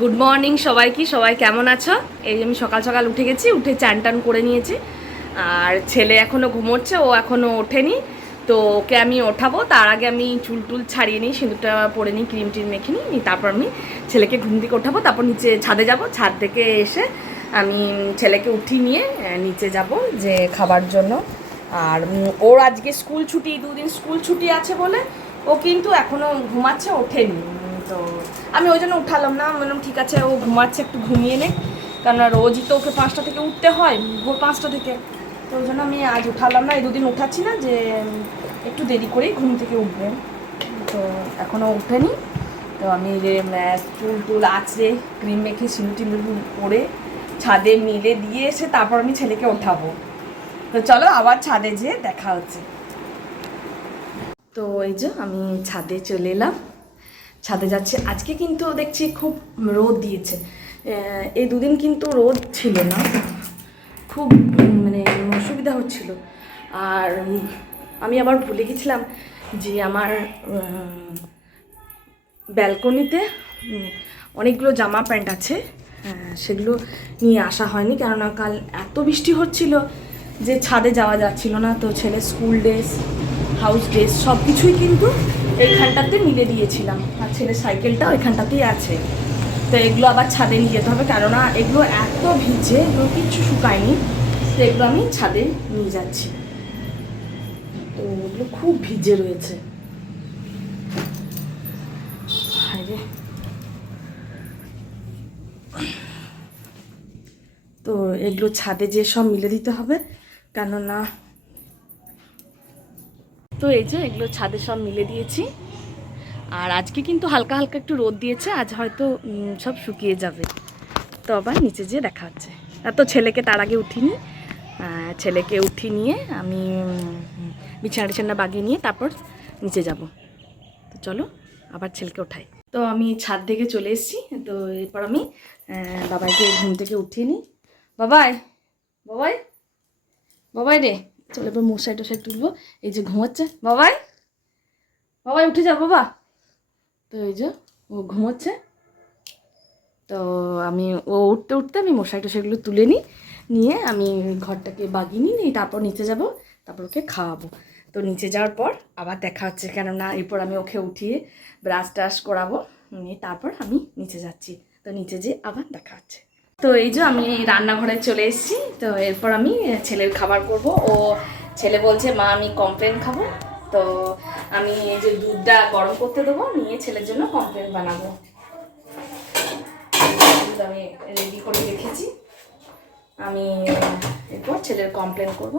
Good morning সবাইকে। সবাই কেমন আছো? এই যে আমি সকাল সকাল উঠে গেছি, উঠে চান টান করে নিয়েছি। আর ছেলে এখনও ঘুমোচ্ছে, ও এখনও ওঠেনি। তো ওকে আমি ওঠাবো, তার আগে আমি চুল টুল ছাড়িয়ে নিই, সিঁদুরটা পরে নিই, ক্রিম টিম মেখে নিই, তারপর আমি ছেলেকে ঘুম থেকে ওঠাবো। তারপর নিচে ছাদে যাব, ছাদ থেকে এসে আমি ছেলেকে উঠিয়ে নিয়ে নিচে যাব যে খাবার জন্য। আর ওর আজকে স্কুল ছুটি, দুদিন স্কুল ছুটি আছে বলে ও কিন্তু এখনও ঘুমাচ্ছে, ওঠেনি। তো আমি ওই জন্য উঠালাম না, বললাম ঠিক আছে ও ঘুমাচ্ছে, একটু ঘুমিয়ে নে, কারণ রোজই তো ওকে 5টা থেকে উঠতে হয়, ভোর 5টা থেকে। তো ওই জন্য আমি আজ উঠালাম না, এই দুদিন উঠাচ্ছি না, যে একটু দেরি করেই ঘুম থেকে উঠবে। তো এখনও উঠেনি। তো আমি যে চুল টুল আঁচড়ে ক্রিম মেখে সিঁদুর টিঁদুর পরে ছাদে মিলে দিয়ে এসে তারপর আমি ছেলেকে ওঠাবো। তো চলো আবার ছাদে যেয়ে দেখা হচ্ছে। তো এই যে আমি ছাদে চলে এলাম, ছাদে যাচ্ছে। আজকে কিন্তু দেখছি খুব রোদ দিয়েছে, এই দুদিন কিন্তু রোদ ছিল না, খুব মানে অসুবিধা হচ্ছিল। আর আমি আবার ভুলে গেছিলাম যে আমার ব্যালকনিতে অনেকগুলো জামা প্যান্ট আছে, সেগুলো নিয়ে আসা হয়নি, কেননা কাল এত বৃষ্টি হচ্ছিল যে ছাদে যাওয়া যাচ্ছিল না। তো ছেলের স্কুল ড্রেস, হাউস ড্রেস সব কিছুই কিন্তু এইখানটাতে মিলে দিয়েছিলাম, আর ছেলের সাইকেলটাও এখানটাতেই আছে। তো এগুলো আবার ছাদে নিয়ে যেতে হবে, কেননা এগুলো এত ভিজে, এগুলো কিচ্ছু শুকায়নি। তো এগুলো আমি ছাদে নিয়ে যাচ্ছি। তো এগুলো খুব ভিজে রয়েছে। তো এগুলো ছাদে যে সব মিলে দিতে হবে, কেননা তো এই যে এগুলো ছাদে সব মিলে দিয়েছি। আর আজকে কিন্তু হালকা হালকা একটু রোদ দিয়েছে, আজ হয়তো সব শুকিয়ে যাবে। তো আবার নিচে যেয়ে দেখা হচ্ছে। তো ছেলেকে তার আগে উঠিনি, ছেলেকে উঠিয়ে নিয়ে আমি বিছানা টিছানা বাগিয়ে নিয়ে তারপর নিচে যাব। তো চলো আবার ছেলেকে ওঠাই। তো আমি ছাদ থেকে চলে এসেছি। তো এরপর আমি বাবাইকে ঘুম থেকে উঠিয়ে নিই। বাবাই, বাবাই, বাবাই রে, চলো এবার মশাই টশাই তুলবো। এই যে ঘুমাচ্ছে বাবাই, বাবাই উঠে যা বাবা। তো এই যে ও ঘুমোচ্ছে। তো আমি ও উঠতে উঠতে আমি মশাই টশাইগুলো তুলে নিই, নিয়ে আমি ঘরটাকে বাগিয়ে নিই, তারপর নিচে যাব, তারপর ওকে খাওয়াবো। তো নিচে যাওয়ার পর আবার দেখা হচ্ছে, কেননা এরপর আমি ওকে উঠিয়ে ব্রাশ ট্রাশ করাবো, নিয়ে তারপর আমি নিচে যাচ্ছি। তো নিচে যেয়ে আবার দেখা হচ্ছে। তো এই যে আমি রান্নাঘরে চলে এসেছি। তো এরপর আমি ছেলের খাবার করব। ও ছেলে বলছে মা আমি কমপ্লেন খাবো। তো আমি এই যে দুধটা গরম করতে দেবো, নিয়ে ছেলের জন্য কমপ্লেন বানাবো। দুধ আমি রেডি করে রেখেছি, আমি এরপর ছেলের কমপ্লেন করব।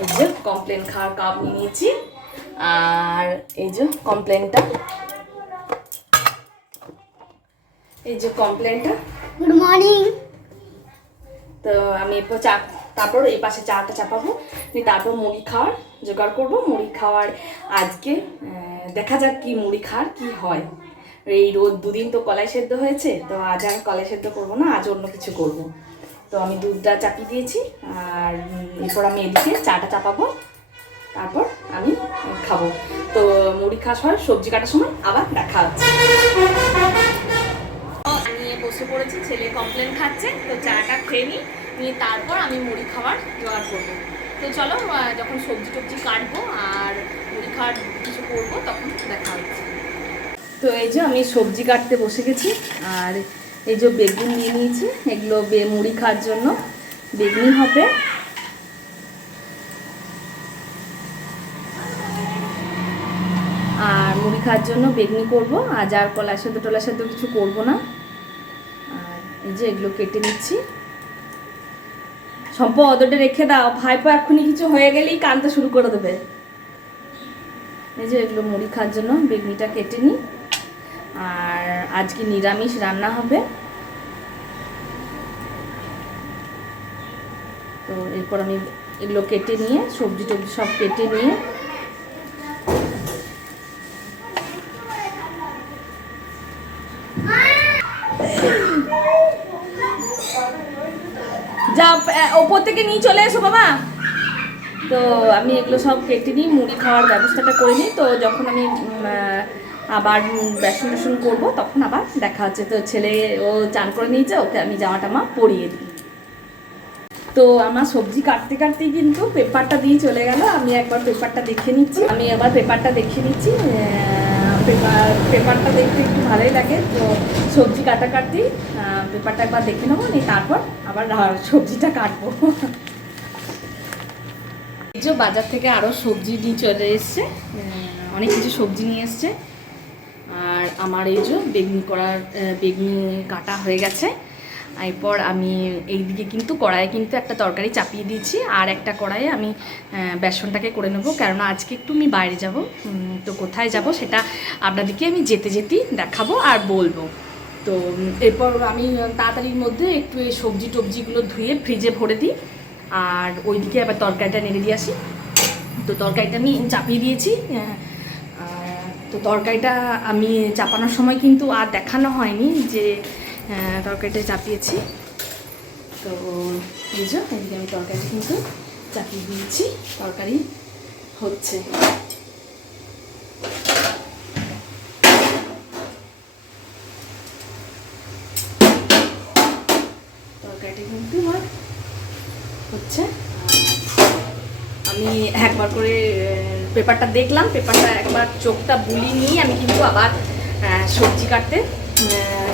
এই যে কমপ্লেন খাওয়ার কাপ নিয়ে নিয়েছি, আর এই যে কমপ্লেনটা, এই যে কমপ্লেনটা। Good morning. তো আমি এরপর চা, তারপর এই পাশে চাটা চাপাবো, তারপর মুড়ি খাওয়ার জোগাড় করব। মুড়ি খাওয়ার আজকে দেখা যাক কি মুড়ি খাওয়ার কি হয়। এই রোদ দুদিন তো কলাই সেদ্ধ হয়েছে, তো আজ আর কলাই সেদ্ধ করবো না, আজ অন্য কিছু করব। তো আমি দুধটা চাপিয়ে দিয়েছি, আর এরপর আমি এদিকে চাটা চাপাবো, তারপর আমি খাবো। তো মুড়ি খাওয়ার সময়, সবজি কাটার সময় আবার দেখা হচ্ছে। নিয়ে বসে পড়েছি, ছেলে কমপ্লেন খাচ্ছে। তো চাটা খেয়ে নিয়ে তারপর আমি মুড়ি খাওয়ার জোগাড় করবো। তো চলো যখন সবজি টবজি কাটবো আর মুড়ি খাওয়ার কিছু করবো তখন দেখা হচ্ছে। তো এই যে আমি সবজি কাটতে বসে গেছি, আর এই যে বেগুন নিয়ে নিয়েছি, এগুলো মুড়ি খাওয়ার জন্য বেগুনি হবে। আর মুড়ি খাওয়ার জন্য বেগুনি করবো, আজ আর কলা সেদ্ধ টলা সেদ্ধ কিছু করবো না। আর এই যে এগুলো কেটে নিচ্ছি। সম্পদ ওটা রেখে দাও, ভাইপো এক্ষুনি কিছু হয়ে গেলেই কাঁদতে শুরু করে দেবে। এই যে এগুলো মুড়ি খাওয়ার জন্য বেগুনিটা কেটে নিই। আর আজকে নিরামিষ রান্না হবে। তো এরপর আমি এগুলো কেটে নিয়ে, সবজি টবজি সব কেটে নিয়ে যা ওপর থেকে নিয়ে চলে এসো বাবা। তো আমি এগুলো সব কেটে নিই, মুড়ি খাওয়ার ব্যবস্থাটা করে নিই। তো যখন আমি আবার বেসন টেসন করবো, তখন আবার দেখা হচ্ছে। তো ছেলে ও চান করে নিয়েছে, ওকে আমি জামা টামা পরিয়ে দিই। তো আমার সবজি কাটতে কাটতেই কিন্তু পেপারটা দিয়ে চলে গেল। আমি একবার পেপারটা দেখে নিচ্ছি। পেপারটা দেখতে একটু ভালোই লাগে। তো সবজি কাটাকাটি পেপারটা একবার দেখে নেবো, নিয়ে তারপর আবার সবজিটা কাটবো। এই যে বাজার থেকে আরও সবজি নিয়ে চলে এসছে, অনেক কিছু সবজি নিয়ে এসছে। আর আমার এই যে বেগুনি কাটা হয়ে গেছে। এরপর আমি এইদিকে কিন্তু কড়াইয়ে কিন্তু একটা তরকারি চাপিয়ে দিয়েছি, আর একটা কড়াইয়ে আমি বেসনটাকে করে নেবো, কেননা আজকে একটু আমি বাইরে যাব। তো কোথায় যাব সেটা আপনাদেরকে আমি যেতে যেতেই দেখাবো আর বলবো। তো এরপর আমি তাড়াতাড়ির মধ্যে একটু এই সবজি টবজিগুলো ধুয়ে ফ্রিজে ভরে দিই, আর ওইদিকে আবার তরকারিটা নেড়ে দিয়ে আসি। তো তরকারিটা আমি চাপিয়ে দিয়েছি। তো তরকারিটা আমি চাপানোর সময় কিন্তু আর দেখানো হয়নি যে তরকারিটা চাপিয়েছি। তো এই যে এদিকে আমি তরকারিটা কিন্তু চাপিয়ে দিয়েছি, তরকারি হচ্ছে। তরকারিটা কিন্তু আমার হচ্ছে। আমি একবার করে পেপারটা দেখলাম, পেপারটা একবার চোখটা বুলিয়ে নিয়ে আমি কিন্তু আবার সবজি কাটতে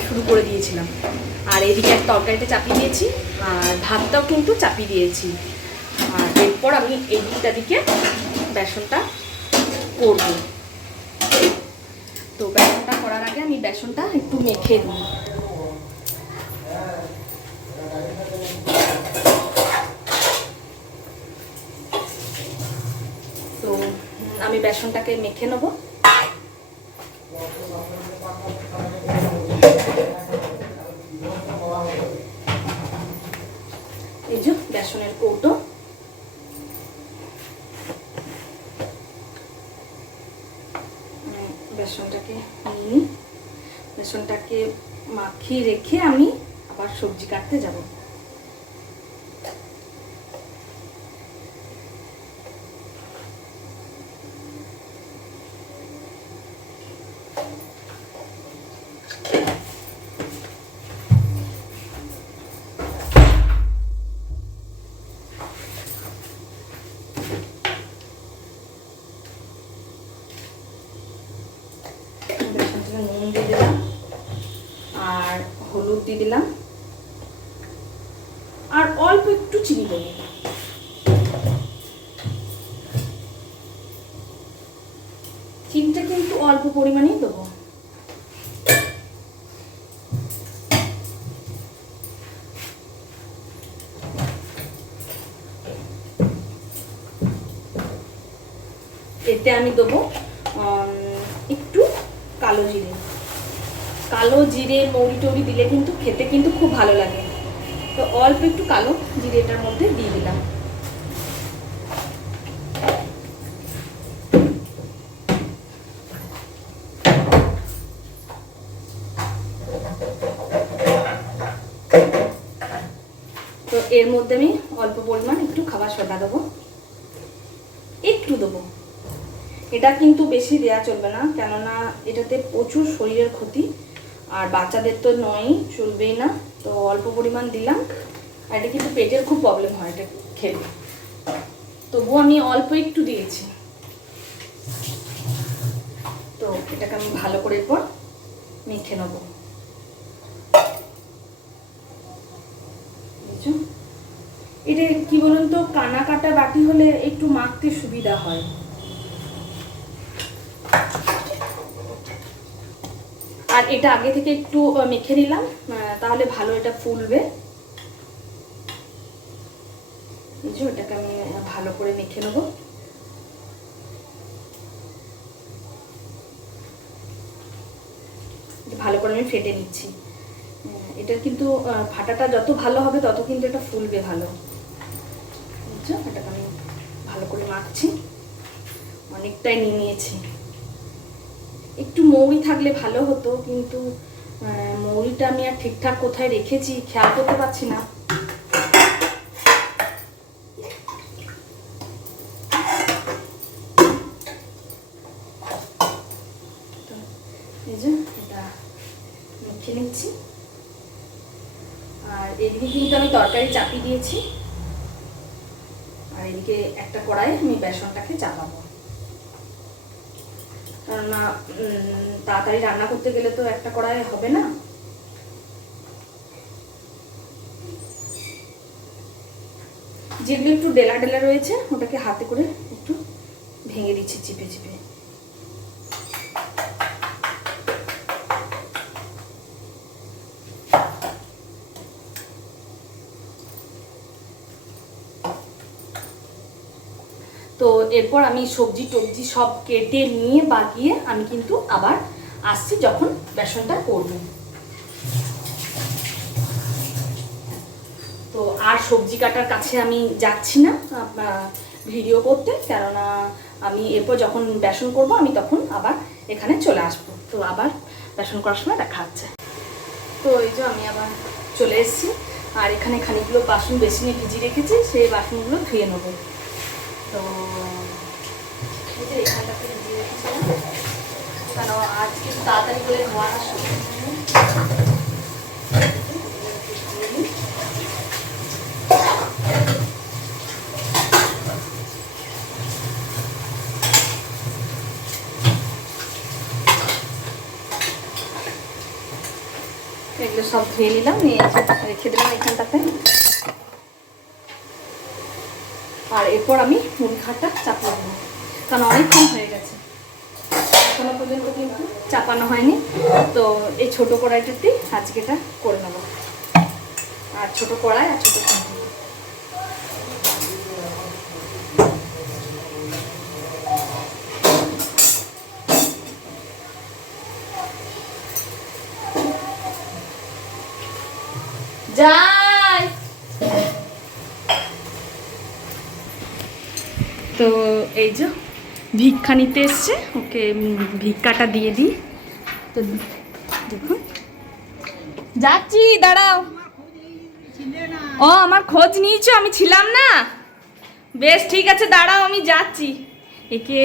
শুরু করে দিয়েছিলাম। আর এদিকে এক তরকারিটা চাপিয়ে দিয়েছি, আর ভাতটাও কিন্তু চাপিয়ে দিয়েছি। আর এরপর আমি এই দিকে বেসনটা করব। তো বেসনটা করার আগে আমি বেসনটা একটু মেখে দিই। তো আমি বেসনটাকে মেখে নেব। এই যে বেসনের কৌটো, বেসনটাকে নিয়ে বেসনটাকে মাখিয়ে রেখে আমি আবার সবজি কাটতে যাব। নুন দিয়ে দিলাম, আর হলুদ দিয়ে দিলাম, আর অল্প একটু চিনি দেবো। চিনিটা কিন্তু অল্প পরিমাণেই দেবো। এতে আমি দেবো একটু কালো জিরে মৌরি টৌরি দিলে কিন্তু খেতে কিন্তু খুব ভালো লাগে। তো অল্প একটু কালো জিরে এটার মধ্যে দিয়ে দিলাম। তো এর মধ্যে আমি অল্প পরিমাণ একটু খাবার সোডা দেবো, একটু দেবো। এটা কিন্তু বেশি দেয়া চলবে না, কেননা এটাতে প্রচুর শরীরের ক্ষতি, আর বাচ্চাদের তো নয়ই, চলবেই না। তো অল্প পরিমাণ দিলাম, আর এটা কিন্তু পেটের খুব প্রবলেম হয় এটা খেলে। তবুও আমি অল্প একটু দিয়েছি। তো এটাকে আমি ভালো করে এরপর মেখে নেব। এটা কি বলুন তো, কানা কাটা বাটি হলে একটু মাখতে সুবিধা হয়। আর এটা আগে থেকে একটু মেখে নিলাম, তাহলে ভালো এটা ফুলবে। এটাকে আমি ভালো করে মেখে নেব। ভালো করে আমি ফেটে নিচ্ছি। এটা কিন্তু ফাটাটা যত ভালো হবে তত কিন্তু এটা ফুলবে ভালো। এটাকে আমি ভালো করে মাখছি, অনেকটাই নিয়ে নিয়েছি। একটু মৌরি থাকলে ভালো হতো, কিন্তু মৌরিটা আমি আর ঠিকঠাক কোথায় রেখেছি খেয়াল করতে পারছি না। মেখে নিচ্ছি। আর এদিকে কিন্তু আমি তরকারি চাপিয়ে দিয়েছি, আর এদিকে একটা কড়াইয়ে আমি বেসনটাকে চাপাবো, কেননা তাড়াতাড়ি রান্না করতে গেলে তো একটা কড়াইয়ে হবে না। যেগুলো একটু ডেলা ডেলা রয়েছে ওটাকে হাতে করে একটু ভেঙে দিচ্ছি চিপে চিপে। তো এরপর আমি সবজি টবজি সব কেটে নিয়ে বাগিয়ে আমি কিন্তু আবার আসছি যখন বেসনটা করব। তো আর সবজি কাটার কাছে আমি যাচ্ছি না ভিডিও করতে, কেননা আমি এরপর যখন বেসন করব আমি তখন আবার এখানে চলে আসব। তো আবার বেসন করার সময় দেখা হচ্ছে। তো এই যে আমি আবার চলে এসেছি, আর এখানে খানিকগুলো বাসন বেসিনে ভিজিয়ে রেখেছি, সেই বাসনগুলো ধুয়ে নেব। তো এই যে এখানটাতে ভিজিয়ে রেখেছিলাম, কেন আজ কিছু তাড়াতাড়ি করে ধোয়া আসবে। এগুলো সব ধুয়ে নিলাম, নিয়ে রেখে দিলাম এখানটাতে। আর এরপর আমি মুড়ি ঘাটটা চাপিয়ে দেবো, কারণ অনেকক্ষণ হয়ে গেছে, এখনো পর্যন্ত কিন্তু চাপানো হয়নি। তো এই ছোটো কড়াইটাতেই আজকে এটা করে নেবো, আর ছোটো কড়াই আর ছোটো খুন্তি। যাই তো এই যে ভিক্ষা নিতে এসছে, ওকে ভিক্ষাটা দিয়ে দিই। তো দেখুন, যাচ্ছি, দাঁড়াও। ও আমার খোঁজ নিয়েছো, আমি ছিলাম না? বেশ ঠিক আছে, দাঁড়াও আমি যাচ্ছি। একে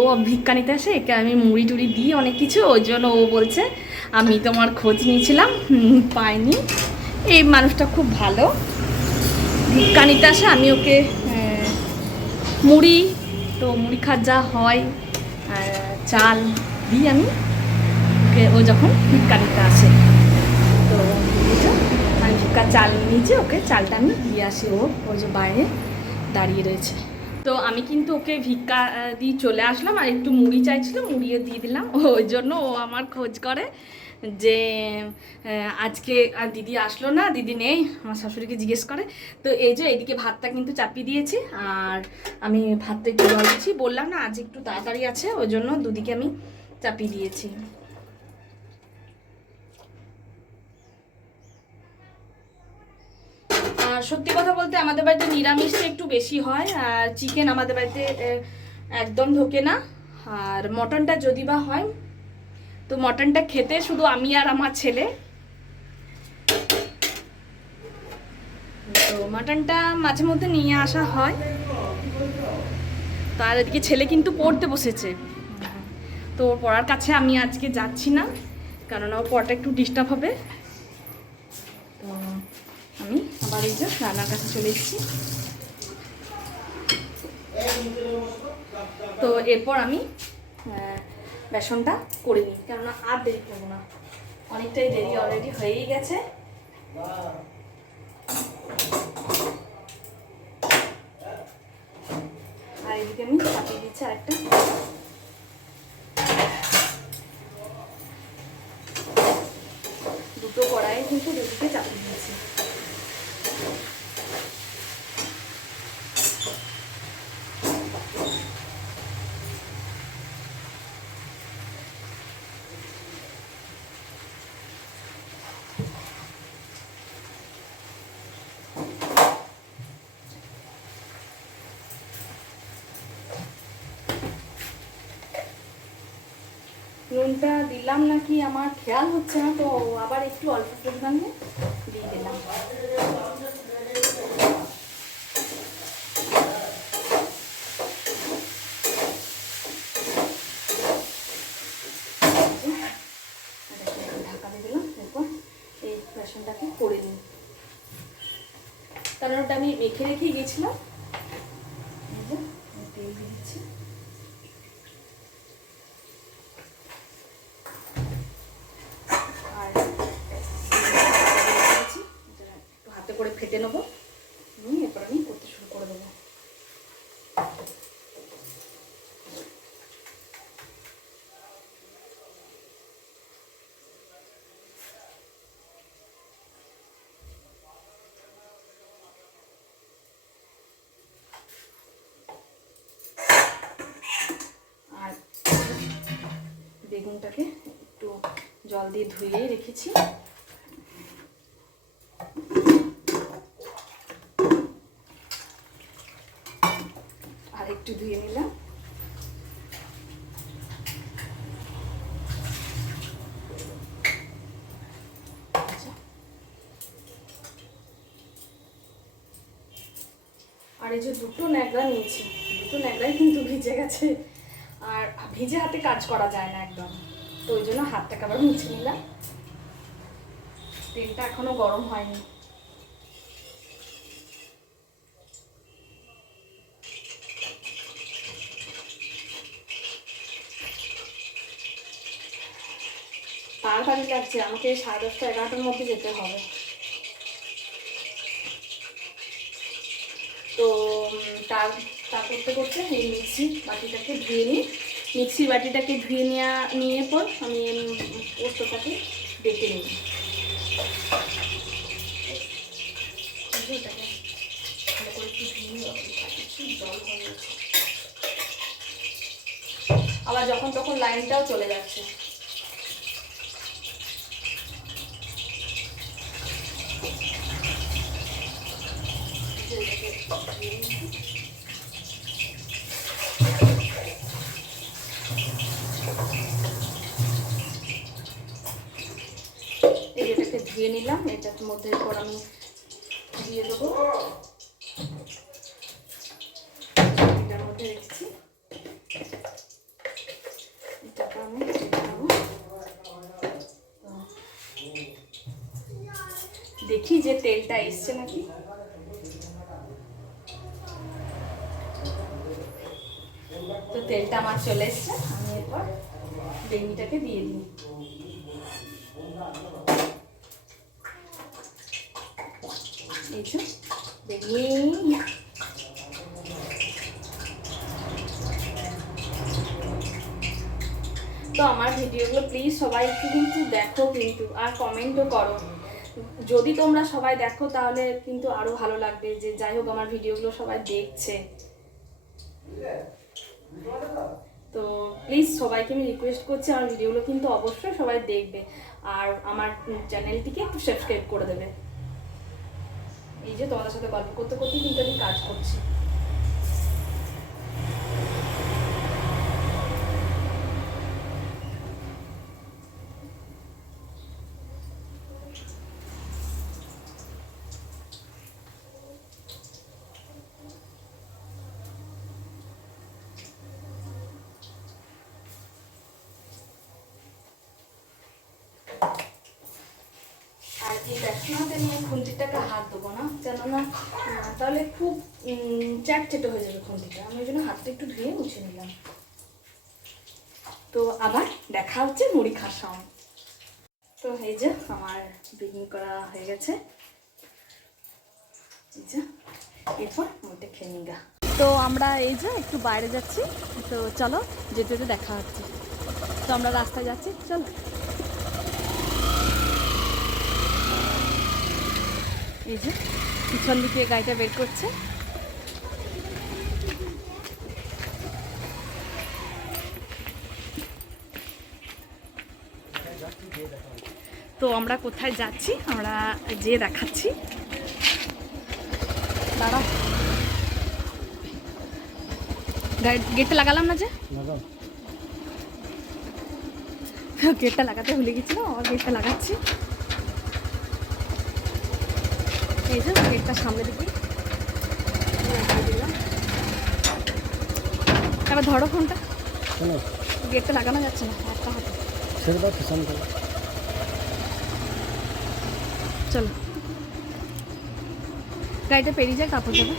ও ভিক্ষা নিতে আসে, একে আমি মুড়ি টুড়ি দিই অনেক কিছু, ওই জন্য ও বলছে আমি তোমার খোঁজ নিয়েছিলাম, পাইনি। এই মানুষটা খুব ভালো, ভিক্ষা নিতে আসে, আমি ওকে মুড়ি, তো মুড়ি খাজা হয়, চাল দিই আমি ওকে, ও যখন ভিক্ষা নিতে আসে। তো আমি ভিক্ষা চাল নিয়েছি, ওকে চালটা আমি দিয়ে আসি। ও যে বাইরে দাঁড়িয়ে রয়েছে। তো আমি কিন্তু ওকে ভিক্ষা দিয়ে চলে আসলাম, আর একটু মুড়ি চাইছিল, মুড়িও দিয়ে দিলাম। ওই জন্য ও আমার খোঁজ করে যে আজকে আর দিদি আসলো না, দিদি নেই, আমার শাশুড়িকে জিজ্ঞেস করে। তো এই যে এইদিকে ভাতটা কিন্তু চাপিয়ে দিয়েছি, আর আমি ভাতটা একটু জল দিচ্ছি, বললাম না আজ একটু তাড়াতাড়ি আছে, ওই জন্য দুদিকে আমি চাপিয়ে দিয়েছি। সত্যি কথা বলতে আমাদের বাড়িতে নিরামিষটা একটু বেশি হয়, আর চিকেন আমাদের বাড়িতে একদম ঢোকে না। আর মটনটা যদি বা হয়, তো মটনটা খেতে শুধু আমি আর আমার ছেলে। তো মটনটা মাঝে মধ্যে নিয়ে আসা হয়। তার এদিকে ছেলে কিন্তু পড়তে বসেছে, তো ওর পড়ার কাছে আমি আজকে যাচ্ছি না, কারণ ওর পড়াটা একটু ডিস্টার্ব হবে। তো আমি আবার এই যে রান্নার কাছে চলে এসেছি। তো এরপর আমি বেসনটা করে নিই, কেননা আর দেরি করবো না, অনেকটাই দেরি অলরেডি হয়েই গেছে। আর এদিকে আমি চাপিয়ে দিচ্ছি আরেকটা। দুটো কড়াই কিন্তু দুদিকে চাপিয়ে দিয়েছি। নুনটা দিলাম নাকি আমার খেয়াল হচ্ছে না, তো আবার একটু অল্প পরিমাণে দিয়ে দিলাম। ঢাকা দিয়ে দিলাম, বেগুনটাকে করে নিই, কারণ ওটা আমি মেখে রেখেই গেছিলাম। তেল দিয়ে দিচ্ছি। আর একটু হাতে করে ফেটে নেবো, এরপর আমি করতে শুরু করে দেবো। আর বেগুনটাকে একটু জল দিয়ে ধুয়ে রেখেছি, আর একটু ধুয়ে নিলাম। আর এই যে দুটো ন্যাকড়া নিয়েছি, দুটো ন্যাকড়াই কিন্তু ভিজে গেছে, আর ভিজে হাতে কাজ করা যায় না একদম, তো ওই জন্য হাতটাকে আবার মুছে নিলাম। তেলটা এখনো গরম হয়নি। তাড়াতাড়ি লাগছে, আমাকে 10:30 11টার মধ্যে যেতে হবে। তো তা করতে করতে এই মিক্সির বাটিটাকে ধুয়ে নিই। মিক্সির বাটিটাকে ধুয়ে নিয়ে পর আমি পোস্তটাকে বেটে নিই। এটাকে ভালো করে একটু ধুয়ে নিই, জল হয়ে যাচ্ছে, আবার যখন তখন লাইনটাও চলে যাচ্ছে। এটাকে ধুয়ে নিলাম, এটার মধ্যে এরপর আমি দিয়ে দেবো, এটার মধ্যে রেখেছি, এটাকে আমি দেখি যে তেলটা এসছে নাকি। তো তেলটা আমার চলে এসছে, আমি এরপর বেগুনিটাকে দিয়ে দিই। এই যে বেগুনি, তো আমার ভিডিওগুলো প্লিজ সবাই একটু কিন্তু দেখো কিন্তু, আর কমেন্টও করো। যদি তোমরা সবাই দেখো তাহলে কিন্তু আরো ভালো লাগবে, যে যাই হোক আমার ভিডিওগুলো সবাই দেখছে। তো প্লিজ সবাইকে আমি রিকোয়েস্ট করছি আমার ভিডিওগুলো কিন্তু অবশ্যই সবাই দেখবে, আর আমার চ্যানেলটিকে একটু সাবস্ক্রাইব করে দেবে। এই যে তোমাদের সাথে গল্প করতে করতে কিন্তু আমি কাজ করছি। আর এই বেসনাতে নিয়ে খুন্তিটাকে হাত দেবো না, কেননা তাহলে খুব চ্যাটচেটে হয়ে যাবে খুন্তিটা। আমি ওই জন্য হাতটা একটু ধুয়ে মুছে নিলাম। তো আবার দেখা হচ্ছে মুড়ি খাওয়ার সময়। তো এই যে আমার বেগুনি করা হয়ে গেছে, এই যে এরপর মুড়িটা খেয়ে নিগা। তো আমরা এই যে একটু বাইরে যাচ্ছি, তো চলো যেতে যেতে দেখা হচ্ছে। তো আমরা রাস্তায় যাচ্ছি, চলো। এই যে পিছন দিকে গাড়িটা বের করছে। তো আমরা কোথায় যাচ্ছি আমরা যেয়ে দেখাচ্ছি, দাঁড়াও। গেটটা লাগালাম না, যে গেটটা লাগাতে ভুলে গেছিল, আর গেটটা লাগাচ্ছি। এই যে গেটটা সামনে দিকে দিলাম। এবার ধরো ফোনটা, গেটটা লাগানো যাচ্ছে না একটা হাতে, চলো গাড়িটা পেরিয়ে যায়, তারপর যাবে।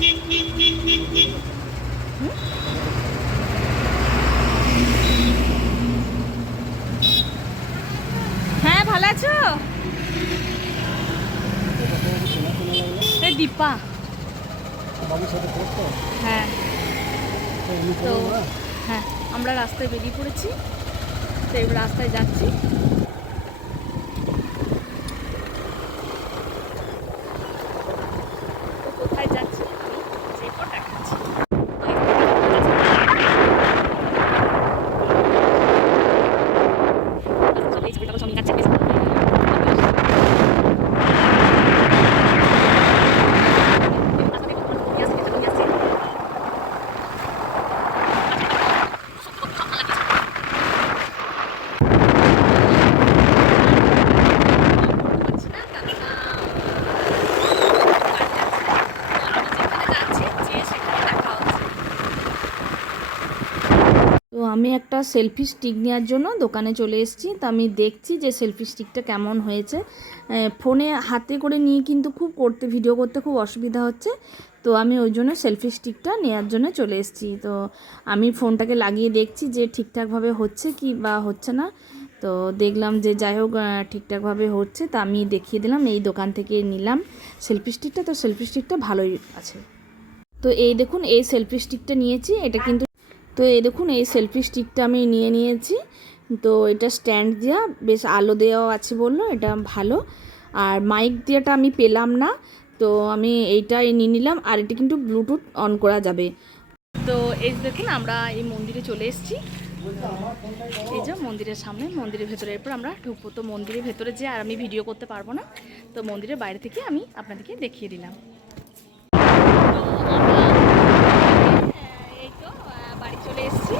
হ্যাঁ ভালো আছো? দীপা। হ্যাঁ তো হ্যাঁ আমরা রাস্তায় বেরিয়ে পড়েছি, তো এবার রাস্তায় যাচ্ছি। কোথায় যাচ্ছি সেটা দেখাচ্ছি। তো আমি একটা সেলফি স্টিক নেওয়ার জন্য দোকানে চলে এসেছি। তো আমি দেখছি যে সেলফি স্টিকটা কেমন হয়েছে। ফোনে হাতে করে নিয়ে কিন্তু খুব ভিডিও করতে খুব অসুবিধা হচ্ছে। তো আমি ওই জন্য সেলফি স্টিকটা নেওয়ার জন্য চলে এসেছি। তো আমি ফোনটাকে লাগিয়ে দেখছি যে ঠিকঠাকভাবে হচ্ছে কি বা হচ্ছে না। তো দেখলাম যে যাই হোক ঠিকঠাকভাবে হচ্ছে। তো আমি দেখিয়ে দিলাম, এই দোকান থেকে নিলাম সেলফি স্টিকটা। তো সেলফি স্টিকটা ভালোই আছে। তো এই দেখুন এই সেলফি স্টিকটা নিয়েছি, এটা কিন্তু তো এই দেখুন এই সেলফি স্টিকটা আমি নিয়েছি। তো এটা স্ট্যান্ড দেওয়া, বেশ আলো দেওয়াও আছে বললো, এটা ভালো। আর মাইক দিয়েটা আমি পেলাম না, তো আমি এইটাই নিয়ে নিলাম। আর এটা কিন্তু ব্লুটুথ অন করা যাবে। তো এই দেখুন আমরা এই মন্দিরে চলে এসেছি। এই যে মন্দিরের সামনে, মন্দিরের ভেতরে। এরপর আমরা ঢুকবো। তো মন্দিরের ভেতরে যে আর আমি ভিডিও করতে পারবো না, তো মন্দিরের বাইরে থেকে আমি আপনাদেরকে দেখিয়ে দিলাম। এই তো বাড়ি চলে এসেছি,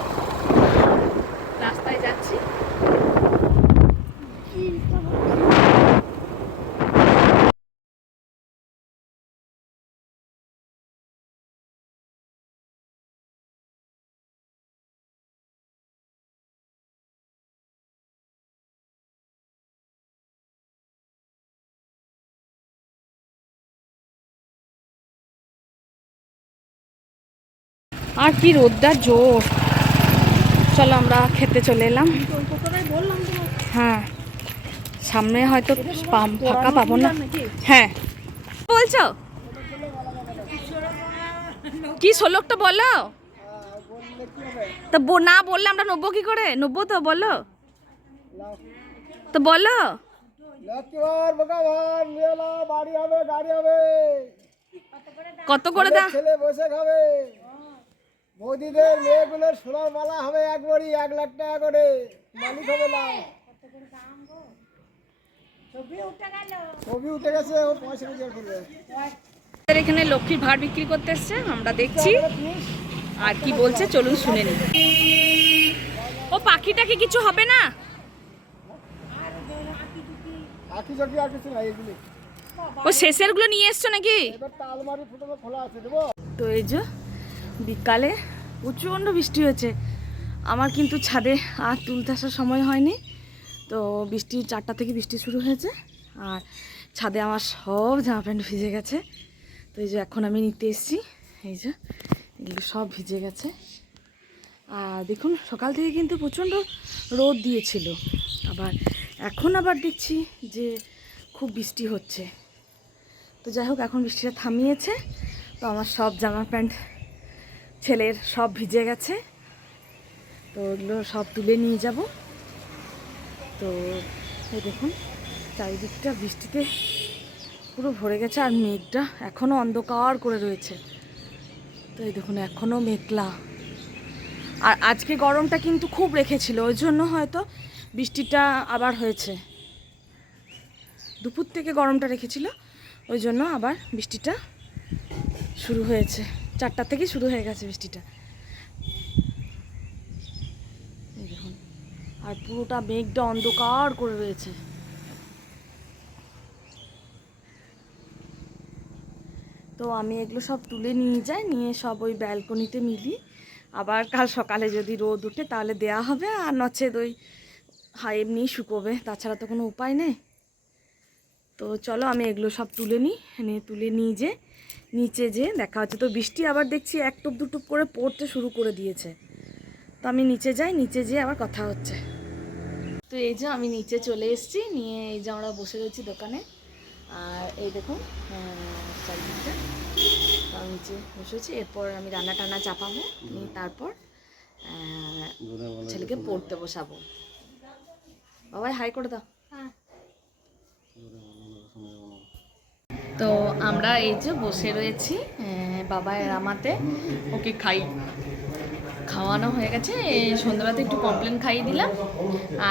রাস্তায় যাচ্ছি। আর কি রোদটা জোর। চলো আমরা খেতে চলে এলাম। হ্যাঁ সামনে হয়তো ফাঁকা পাবো না। হ্যাঁ বলছো কি শোলকটা বলো তো, না বললে আমরা নেবো কি করে? নেবো তো, বলো তো, বলো। কত করে দাও? ছেলে বসে খাবে, বৌদিদের মেয়েগুলোর সোনার মালা হবে এক বড়ি 1 লাখ টাকা করে, মালিক হবে না। ছবি উঠে গেছে, ও পয়সা রোজগার করবে। এখানে লক্ষ্মীর ভাড় বিক্রি করতে এসছে, আমরা দেখছি আর কি বলছে চলুন শুনে নিই। ও পাখিটাকে কিছু হবে না? ও শেষের গুলো নিয়ে এসছো নাকি? তো এই যে বিকালে প্রচণ্ড বৃষ্টি হয়েছে। আমার কিন্তু ছাদে আর তুলতে আসার সময় হয়নি। তো বৃষ্টি 4টা থেকে বৃষ্টি শুরু হয়েছে, আর ছাদে আমার সব জামা প্যান্ট ভিজে গেছে। তো এই যে এখন আমি নিতে এসেছি, এই যে এগুলো সব ভিজে গেছে। আর দেখুন সকাল থেকে কিন্তু প্রচণ্ড রোদ দিয়েছিল, আবার এখন আবার দেখছি যে খুব বৃষ্টি হচ্ছে। তো যাই হোক এখন বৃষ্টিটা থামিয়েছে। তো আমার সব জামা প্যান্ট ছেলের সব ভিজে গেছে, তো ওগুলো সব তুলে নিয়ে যাব। তো এই দেখুন চারিদিকটা বৃষ্টিতে পুরো ভরে গেছে, আর মেঘটা এখনও অন্ধকার করে রয়েছে। তো এই দেখুন এখনও মেঘলা। আর আজকে গরমটা কিন্তু খুব রেখেছিল, ওই জন্য হয়তো বৃষ্টিটা আবার হয়েছে। দুপুর থেকে গরমটা রেখেছিল, ওই জন্য আবার বৃষ্টিটা শুরু হয়েছে। 4টা থেকে শুরু হয়ে গেছে বৃষ্টিটা। এই দেখুন আর পুরোটা মেঘটা অন্ধকার করে রয়েছে। তো আমি এগুলো সব তুলে নিয়ে যাই, নিয়ে সব ওই ব্যালকনিতে মিলি। আবার কাল সকালে যদি রোদ উঠে তাহলে দেয়া হবে, আর নচেত ওই এমনি শুকোবে, তাছাড়া তো কোনো উপায় নেই। তো চলো আমি এগুলো সব তুলে নিই, তুলে নিয়ে যে নিচে যে দেখা হচ্ছে। তো বৃষ্টি আবার দেখছি এক টুপ দু টুপ করে পড়তে শুরু করে দিয়েছে। তো আমি নিচে যাই, নিচে যেয়ে আবার কথা হচ্ছে। তো এই যে আমি নিচে চলে এসেছি, নিয়ে এই যে আমরা বসে রয়েছি দোকানে। আর এই দেখুন চারিদিকটা। তো আমি নিচে বসেছি, এরপর আমি রান্না টান্না চাপাবো, তারপর ছেলেকে পড়তে বসাবো। বাবাই হাই করে দাও। তো আমরা এই যে বসে রয়েছি বাবাই রামাতে, ওকে খাওয়ানো হয়ে গেছে। সন্ধ্যাবেলাতে একটু কমপ্লেন খাইয়ে দিলাম।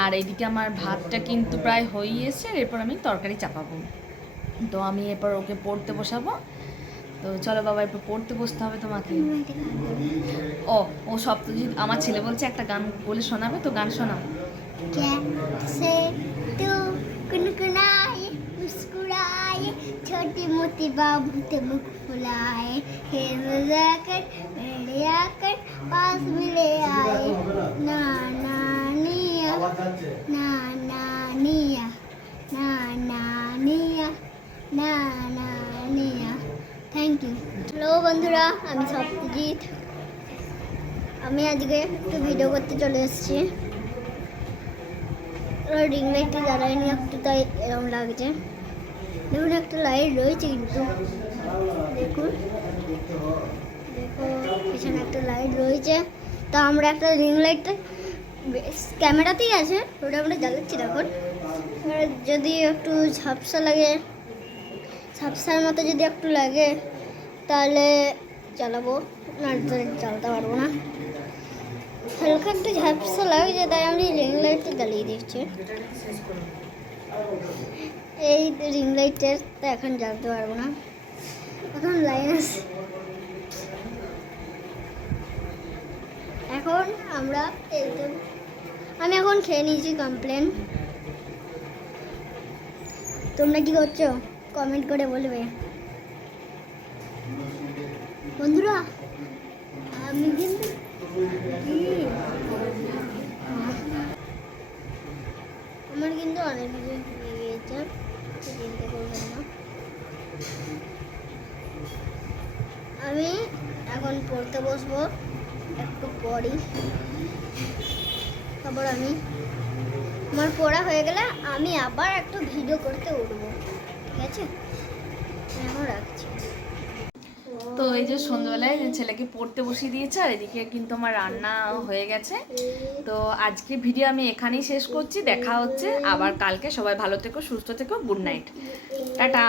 আর এইদিকে আমার ভাতটা কিন্তু প্রায় হয়েই এসছে, এরপর আমি তরকারি চাপাবো। তো আমি এরপর ওকে পড়তে বসাবো। তো চলো বাবা, এরপর পড়তে বসতে হবে তোমাকে। ও সপ্তজিৎ, আমার ছেলে বলছে একটা গান বলে শোনাবে, তো গান শোনাও। कैसे तू गुनगुनाए मुस्कुराए छोटी मोटी बाबू ते मुख फुलाए खेल जाकर मेरे आकर पास मिले आए ना नानिया ना नानिया ना नानिया ना नानिया। Thank you. হ্যালো বন্ধুরা, আমি সত্যজিৎ। আমি আজকে একটু ভিডিও করতে চলে এসেছি। রিং লাইটটা জ্বালাইনি একটু, তাই এরকম লাগছে। দেখুন একটা লাইট রয়েছে, কিন্তু দেখুন, দেখো পিছনে একটা লাইট রয়েছে। তো আমরা একটা রিং লাইটটা ক্যামেরাতেই আছে, ওটা আমরা জ্বালাচ্ছি এখন। এবার যদি একটু ঝাপসা লাগে, ঝাপসার মতো যদি একটু লাগে, তাহলে জ্বালাবো, না জ্বালাতে পারবো না। হালকা একটু ঝাপসা লাগছে, তাই আমি রিং লাইটটা জ্বালিয়ে দিচ্ছি। এই রিং লাইটের তো এখন জ্বালতে পারবো না, এখন লাইন আছে। এখন আমরা আমি এখন খেয়ে নিয়েছি কমপ্লেন। তোমরা কি করছো কমেন্ট করে বলবে বন্ধুরা। আমি কিন্তু আমার কিন্তু অনেক কিছু গিয়েছে, চিন্তা করবেন না। আমি এখন পড়তে বসবো একটু পরই, তারপর আমার পড়া হয়ে গেলে আমি আবার একটু ভিডিও করতে উঠবো, ঠিক আছে? এখন রাখছি। তো এই যে সন্ধ্যাবেলায় ছেলেকে পড়তে বসিয়ে দিয়েছে, আর এদিকে কিন্তু আমার রান্না হয়ে গেছে। তো আজকে ভিডিও আমি এখানেই শেষ করছি, দেখা হচ্ছে আবার কালকে। সবাই ভালো থেকো, সুস্থ থেকো, গুড নাইট, টাটা।